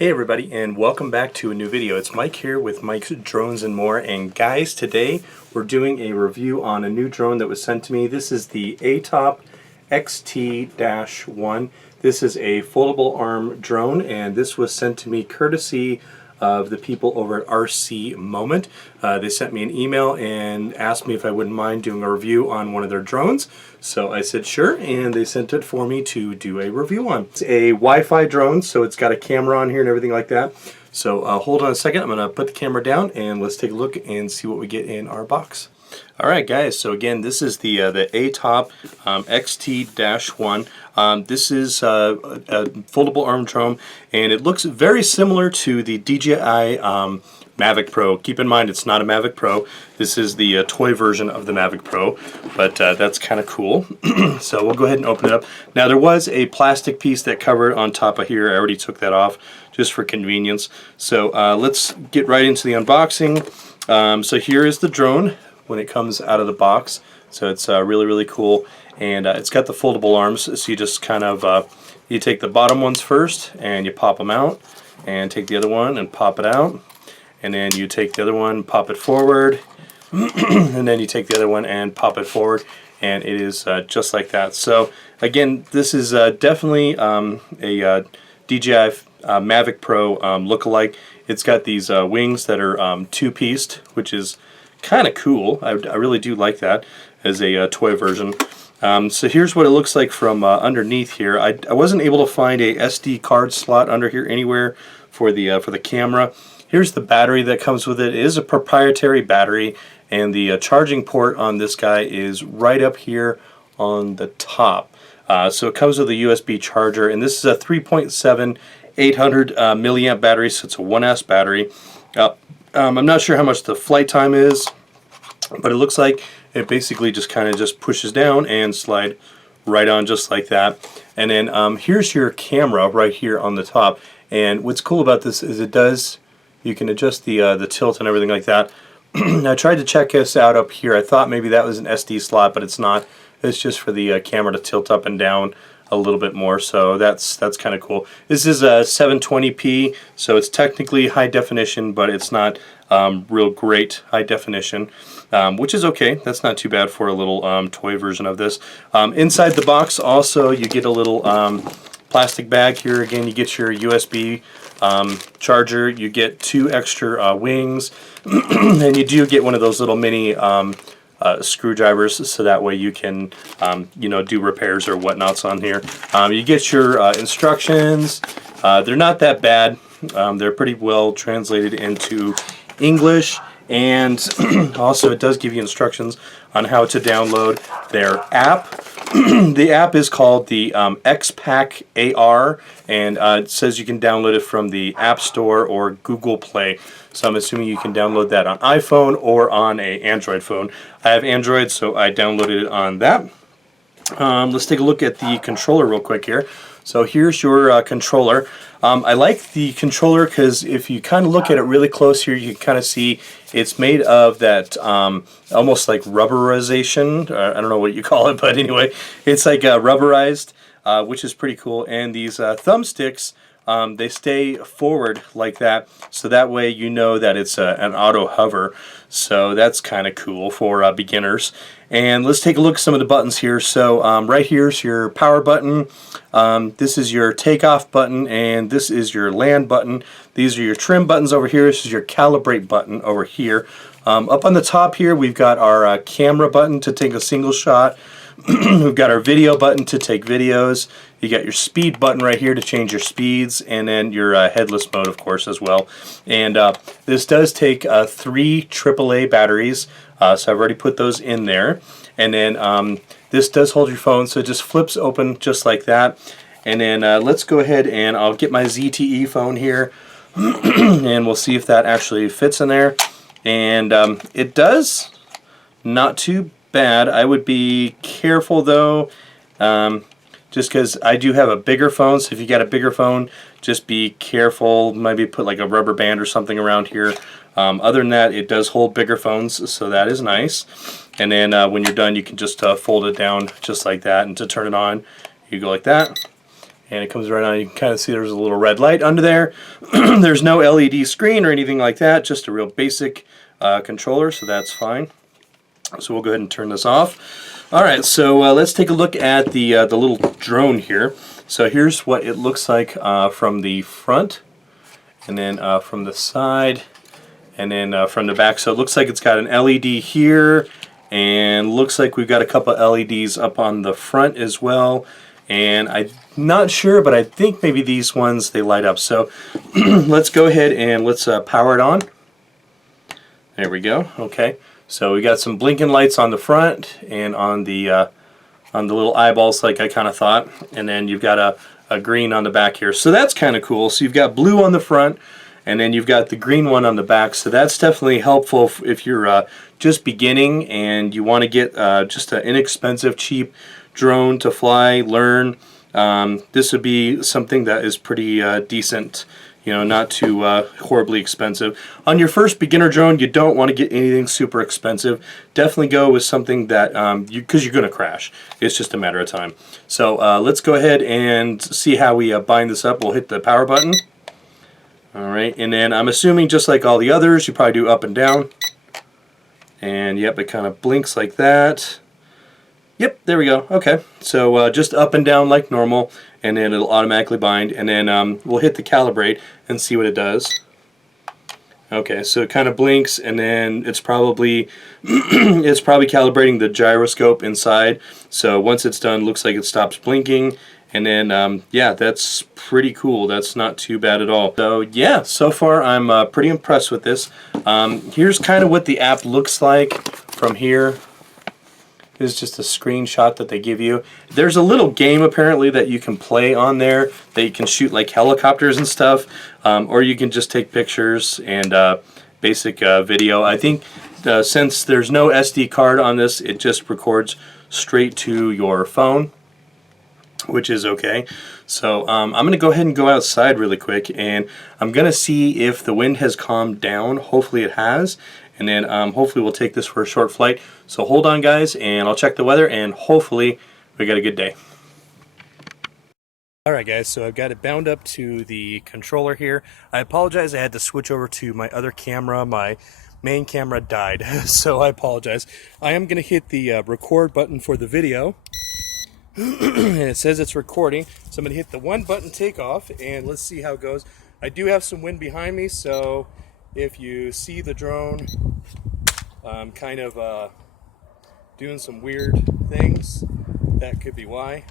Hey everybody, and welcome back to a new video. It's Mike here with Mike's Drones and More, and guys, today we're doing a review on a new drone that was sent to me. This is the Attop XT-1. This is a foldable arm drone, and this was sent to me courtesy of the people over at RC Moment. They sent me an email and asked me if I wouldn't mind doing a review on one of their drones. So I said sure, and they sent it for me to do a review on. It's a Wi-Fi drone, so it's got a camera on here and everything like that. So hold on a second, I'm going to put the camera down and let's take a look and see what we get in our box. Alright guys, so again, this is the Attop XT-1. This is a foldable arm drone, and it looks very similar to the DJI Mavic Pro. Keep in mind, it's not a Mavic Pro. This is the toy version of the Mavic Pro, but that's kind of cool. So we'll go ahead and open it up. Now there was a plastic piece that covered on top of here. I already took that off just for convenience. So let's get right into the unboxing. So here is the drone when it comes out of the box. So it's really cool, and it's got the foldable arms, so you just kind of you take the bottom ones first and you pop them out, and take the other one and pop it out, and then you take the other one, pop it forward, and then you take the other one and pop it forward, and it is just like that. So again, this is definitely a DJI Mavic Pro lookalike. It's got these wings that are two-pieced, which is kind of cool. I really do like that as a toy version. So here's what it looks like from underneath here. I wasn't able to find a SD card slot under here anywhere for the camera. Here's the battery that comes with it. It is a proprietary battery, and the charging port on this guy is right up here on the top. So it comes with a USB charger, and this is a 3.7 800 milliamp battery, so it's a 1S battery. I'm not sure how much the flight time is, but it looks like it basically just kind of just pushes down and slide right on just like that. And then here's your camera right here on the top. And what's cool about this is you can adjust the tilt and everything like that. I tried to check this out up here. I thought maybe that was an SD slot, but it's not. It's just for the camera to tilt up and down a little bit more, so that's kind of cool. This is a 720p, so it's technically high definition, but it's not real great high definition, which is okay. That's not too bad for a little toy version of this. Inside the box also you get a little plastic bag here. Again, you get your USB charger, you get 2 extra wings, and you do get one of those little mini screwdrivers, so that way you can do repairs or whatnots on here. You get your instructions. They're not that bad. They're pretty well translated into English, and also it does give you instructions on how to download their app. The app is called the X-Pack AR, and it says you can download it from the App Store or Google Play. So I'm assuming you can download that on iPhone or on an Android phone. I have Android, so I downloaded it on that. Let's take a look at the controller real quick here. So here's your controller. I like the controller because if you kind of look at it really close here, you can kind of see it's made of that almost like rubberization. I don't know what you call it, but anyway, it's like rubberized, which is pretty cool. And these thumbsticks, they stay forward like that, so that way you know that it's an auto hover. So that's kind of cool for beginners. And let's take a look at some of the buttons here. So right here's your power button. This is your takeoff button, and this is your land button. These are your trim buttons over here. This is your calibrate button over here. Up on the top here, we've got our camera button to take a single shot. We've got our video button to take videos. You got your speed button right here to change your speeds, and then your headless mode, of course, as well. And this does take 3 AAA batteries, so I've already put those in there. And then this does hold your phone, so it just flips open just like that. And then let's go ahead and I'll get my ZTE phone here, and we'll see if that actually fits in there. And it does, not too bad. I would be careful though, just because I do have a bigger phone, so if you got a bigger phone, just be careful. Maybe put like a rubber band or something around here. Other than that, it does hold bigger phones, so that is nice. And then when you're done, you can just fold it down just like that, and to turn it on, you go like that, and it comes right on. You can kind of see there's a little red light under there. There's no LED screen or anything like that, just a real basic controller, so that's fine. So we'll go ahead and turn this off. Alright, so let's take a look at the little drone here. So here's what it looks like from the front, and then from the side, and then from the back. So it looks like it's got an LED here, and looks like we've got a couple LEDs up on the front as well. And I'm not sure, but I think maybe these ones, they light up. So let's go ahead and let's power it on. There we go. Okay. So we got some blinking lights on the front and on the little eyeballs, like I kind of thought, and then you've got a green on the back here. So that's kind of cool. So you've got blue on the front, and then you've got the green one on the back. So that's definitely helpful if you're just beginning and you want to get just an inexpensive, cheap drone to fly, learn. This would be something that is pretty decent. You know, not too horribly expensive. On your first beginner drone, you don't want to get anything super expensive. Definitely go with something that, because you're going to crash. It's just a matter of time. So let's go ahead and see how we bind this up. We'll hit the power button. Alright, and then I'm assuming just like all the others, you probably do up and down. And yep, it kind of blinks like that. Yep, there we go. Okay, so just up and down like normal, and then it'll automatically bind, and then we'll hit the calibrate and see what it does. Okay, so it kind of blinks, and then it's probably it's probably calibrating the gyroscope inside. So once it's done, looks like it stops blinking, and then yeah, that's pretty cool. That's not too bad at all. So yeah, so far I'm pretty impressed with this. Here's kind of what the app looks like from here. Is just a screenshot that they give you. There's a little game apparently that you can play on there that you can shoot like helicopters and stuff, or you can just take pictures and basic video. I think since there's no SD card on this, it just records straight to your phone, which is okay. So I'm going to go ahead and go outside really quick, and I'm going to see if the wind has calmed down. Hopefully it has. And then hopefully we'll take this for a short flight. So hold on, guys, and I'll check the weather, and hopefully we got a good day. Alright guys, so I've got it bound up to the controller here. I apologize, I had to switch over to my other camera. My main camera died, so I apologize. I am going to hit the record button for the video. And it says it's recording, so I'm going to hit the one button takeoff, and let's see how it goes. I do have some wind behind me, so if you see the drone kind of doing some weird things, that could be why.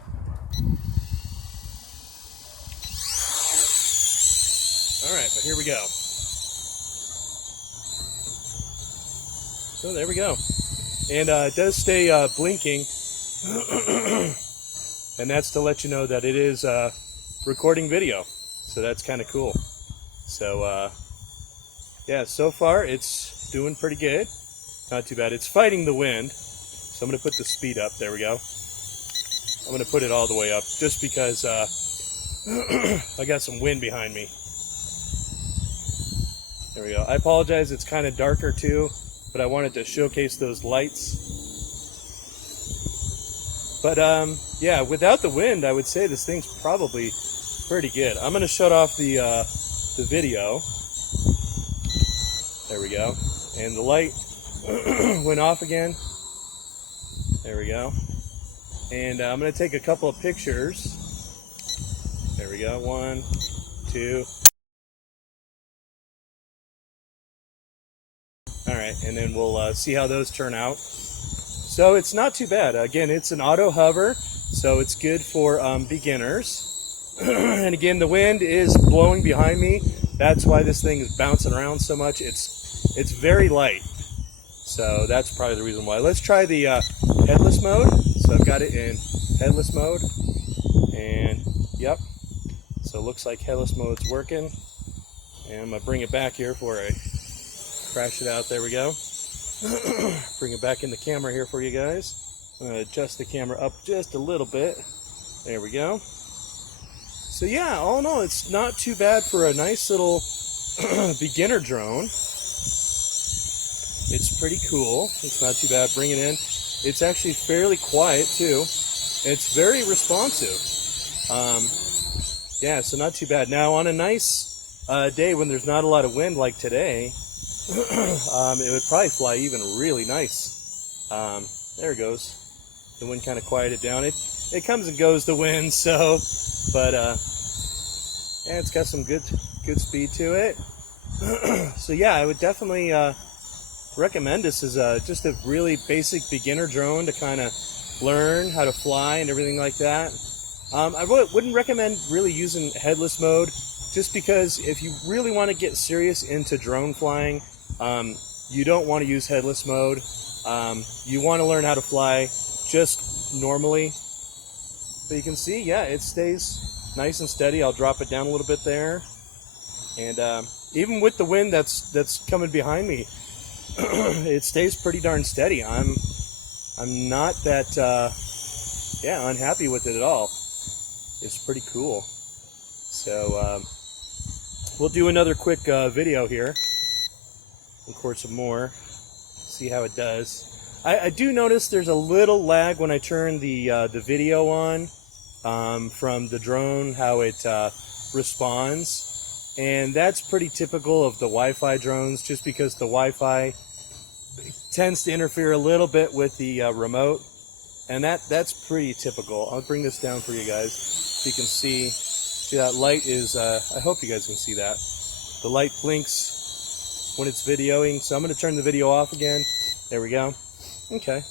Alright, but here we go. So there we go. And it does stay blinking. And that's to let you know that it is recording video. So that's kind of cool. So yeah, so far it's doing pretty good. Not too bad. It's fighting the wind. So I'm going to put the speed up. There we go. I'm going to put it all the way up just because I got some wind behind me. There we go. I apologize, it's kind of darker too, but I wanted to showcase those lights. But yeah, without the wind, I would say this thing's probably pretty good. I'm going to shut off the video. There we go. And the light went off again. There we go. And I'm going to take a couple of pictures. There we go. 1, 2. Alright, and then we'll see how those turn out. So it's not too bad. Again, it's an auto hover, so it's good for beginners. And again, the wind is blowing behind me. That's why this thing is bouncing around so much. It's very light. So that's probably the reason why. Let's try the headless mode. So I've got it in headless mode. And yep. So it looks like headless mode's working. And I'm going to bring it back here before I crash it out. There we go. Bring it back in the camera here for you guys. I'm going to adjust the camera up just a little bit. There we go. So yeah, all in all, it's not too bad for a nice little beginner drone. It's pretty cool. It's not too bad. Bring it in. It's actually fairly quiet too. It's very responsive. Yeah, so not too bad. Now, on a nice day when there's not a lot of wind like today, it would probably fly even really nice. There it goes. The wind kind of quieted down. It comes and goes, the wind, so, but yeah, it's got some good speed to it. So yeah, I would definitely recommend this as just a really basic beginner drone to kind of learn how to fly and everything like that. I wouldn't recommend really using headless mode, just because if you really want to get serious into drone flying, you don't want to use headless mode. You want to learn how to fly just normally. But you can see, yeah, it stays nice and steady. I'll drop it down a little bit there. And even with the wind that's coming behind me, it stays pretty darn steady. I'm not that unhappy with it at all. It's pretty cool. So we'll do another quick video here. Record some more. See how it does. I do notice there's a little lag when I turn the video on from the drone, how it responds. And that's pretty typical of the Wi-Fi drones, just because the Wi-Fi tends to interfere a little bit with the remote. And that's pretty typical. I'll bring this down for you guys so you can see. See, that light is, I hope you guys can see that. The light blinks when it's videoing. So I'm going to turn the video off again. There we go. Okay.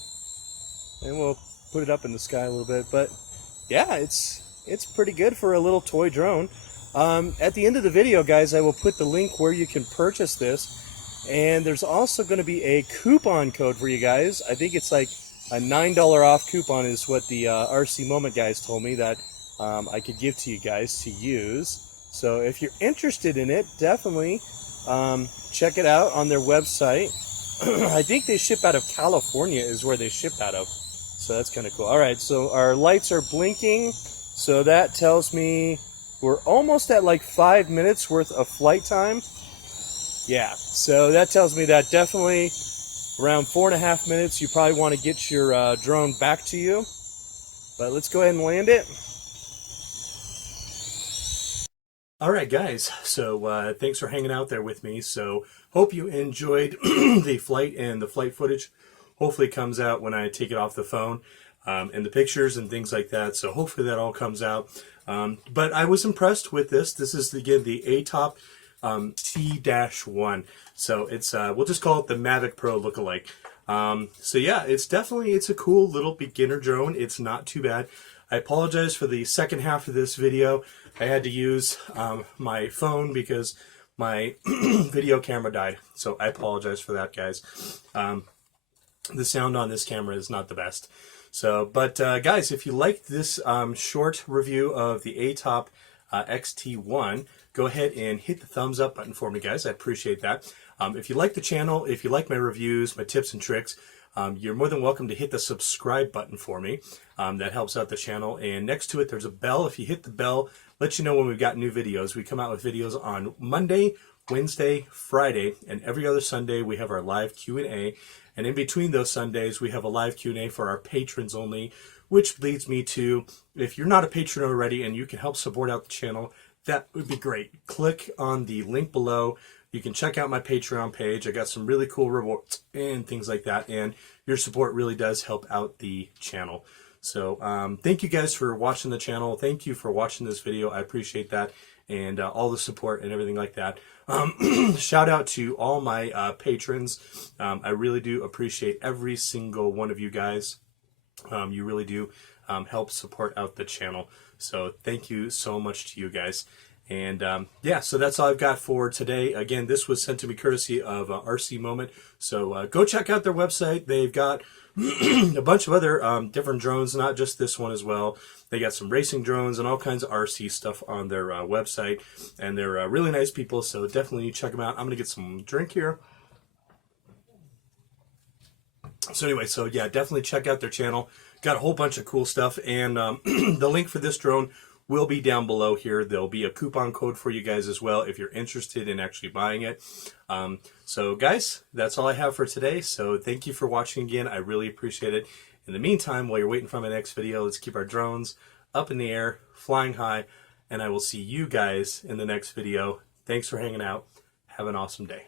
And we'll put it up in the sky a little bit. But yeah, it's pretty good for a little toy drone. At the end of the video, guys, I will put the link where you can purchase this. And there's also going to be a coupon code for you guys. I think it's like a $9 off coupon is what the RC Moment guys told me that I could give to you guys to use. So if you're interested in it, definitely check it out on their website. I think they ship out of California is where they ship out of. So that's kind of cool. All right, so our lights are blinking. So that tells me we're almost at like 5 minutes worth of flight time. Yeah, so that tells me that definitely around 4.5 minutes, you probably want to get your drone back to you. But let's go ahead and land it. All right, guys, so thanks for hanging out there with me. So hope you enjoyed the flight and the flight footage. Hopefully it comes out when I take it off the phone and the pictures and things like that. So hopefully that all comes out. But I was impressed with this. This is, again, the Attop T-1. So it's, we'll just call it the Mavic Pro lookalike. So yeah, it's a cool little beginner drone. It's not too bad. I apologize for the second half of this video. I had to use my phone because my video camera died. So I apologize for that, guys. The sound on this camera is not the best. So, but guys, if you liked this short review of the Attop XT-1, go ahead and hit the thumbs up button for me, guys. I appreciate that. If you like the channel, if you like my reviews, my tips and tricks, you're more than welcome to hit the subscribe button for me. That helps out the channel. And next to it, there's a bell. If you hit the bell, let you know when we've got new videos. We come out with videos on Monday, Wednesday, Friday, and every other Sunday we have our live Q&A. And in between those Sundays, we have a live Q&A for our patrons only, which leads me to, if you're not a patron already and you can help support out the channel, that would be great. Click on the link below. You can check out my Patreon page. I got some really cool rewards and things like that. And your support really does help out the channel. So thank you guys for watching the channel. Thank you for watching this video. I appreciate that. And all the support and everything like that. Shout out to all my patrons. I really do appreciate every single one of you guys. You really do help support out the channel. So thank you so much to you guys. And yeah, so that's all I've got for today. Again, this was sent to me courtesy of RC Moment. So go check out their website. They've got a bunch of other different drones, not just this one as well. They got some racing drones and all kinds of RC stuff on their website. And they're really nice people, so definitely check them out. I'm going to get some drink here. So anyway, so yeah, definitely check out their channel. Got a whole bunch of cool stuff. And the link for this drone will be down below here. There'll be a coupon code for you guys as well if you're interested in actually buying it. So guys, that's all I have for today. So thank you for watching again. I really appreciate it. In the meantime, while you're waiting for my next video, let's keep our drones up in the air, flying high, and I will see you guys in the next video. Thanks for hanging out. Have an awesome day.